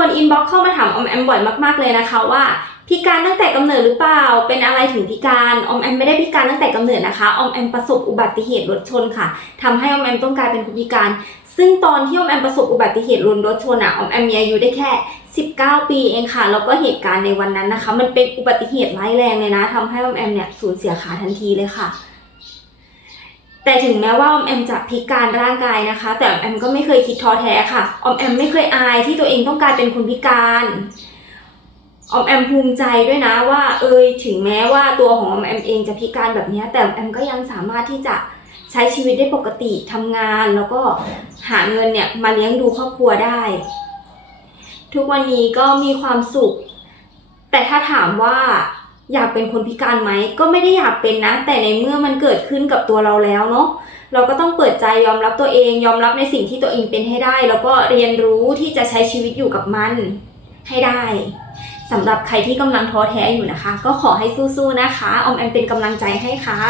คนอินบ็อกเข้ามาถามออมแอมบ่อยมากๆเลยนะคะว่าพิการตั้งแต่กำเนิดหรือเปล่า เป็นอะไรถึงพิการออมแอมไม่ได้พิการตั้งแต่กำเนิดนะคะออมแอมประสบอุบัติเหตุรถชนค่ะทำให้ออมแอมต้องกลายเป็นคนพิการ ซึ่งตอนที่ออมแอมประสบอุบัติเหตุรถชนอะออมแอมมีอายุได้แค่ 19 ปีเองค่ะ แล้วก็เหตุการณ์ในวันนั้นนะคะ มันเป็นอุบัติเหตุร้ายแรงเลยนะทำให้ออมแอมเนี่ยสูญเสียขาทันทีเลยค่ะ แต่ถึงแม้ว่าออมแอมจะพิการร่างกายนะคะ แต่ออมแอมก็ไม่เคยคิดท้อแท้ค่ะออมแอมไม่เคยอายที่ตัวเองต้องกายเป็นคนพิการออมแอมภูมิใจด้วยนะว่า เอยถึงแม้ว่าตัวของออมแอมเองจะพิการแบบนี้แต่ออมแอมก็ยังสามารถที่จะใช้ชีวิตได้ปกติทำงานแล้วก็หาเงินเนี่ยมาเลี้ยงดูครอบครัวได้ ทุกวันนี้ก็มีความสุข แต่ถ้าถามว่า อยากเป็นคนพิการไหมก็ไม่ได้อยากเป็นนะ แต่ในเมื่อมันเกิดขึ้นกับตัวเราแล้วเนาะเราก็ต้องเปิดใจยอมรับตัวเอง ยอมรับในสิ่งที่ตัวเองเป็นให้ได้ แล้วก็เรียนรู้ที่จะใช้ชีวิตอยู่กับมันให้ได้สำหรับใครที่กำลังท้อแท้อยู่นะคะ ก็ขอให้สู้ๆนะคะออมแอมเป็นกำลังใจให้ค่ะ